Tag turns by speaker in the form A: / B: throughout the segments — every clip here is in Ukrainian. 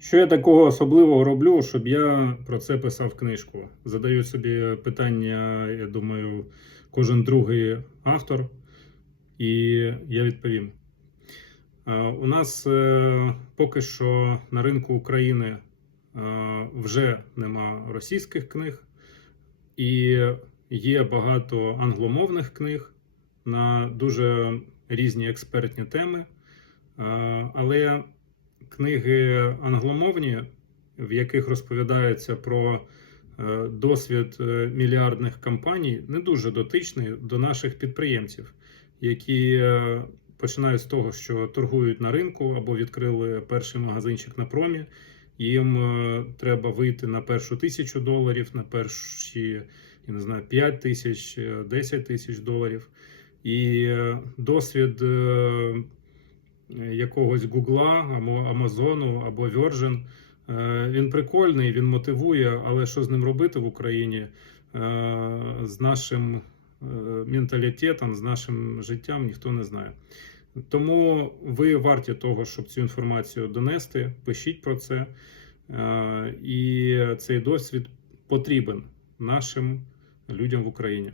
A: Що я такого особливого роблю, щоб я про це писав книжку? Задаю собі питання, я думаю, кожен другий автор, і я відповім. У нас е, поки що на ринку України е, вже нема російських книг, і є багато англомовних книг на дуже різні експертні теми. Але книги англомовні, в яких розповідається про е, досвід е, мільярдних компаній, не дуже дотичний до наших підприємців, які е, починають з того, що торгують на ринку або відкрили перший магазинчик на промі. Їм треба вийти на першу тисячу доларів, на перші я не знаю, 5 тисяч, е, 10 тисяч доларів. І досвід якогось Гугла або Амазону або Virgin, е, він прикольний, він мотивує, але що з ним робити в Україні е, з нашим е, менталітетом, з нашим життям ніхто не знає. Тому ви варті того, щоб цю інформацію донести. Пишіть про це. Е, І цей досвід потрібен нашим людям в Україні.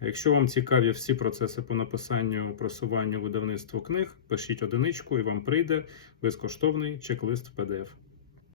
A: Якщо вам цікаві всі процеси по написанню, просуванню видавництву книг, пишіть одиничку і вам прийде безкоштовний чек-лист в PDF.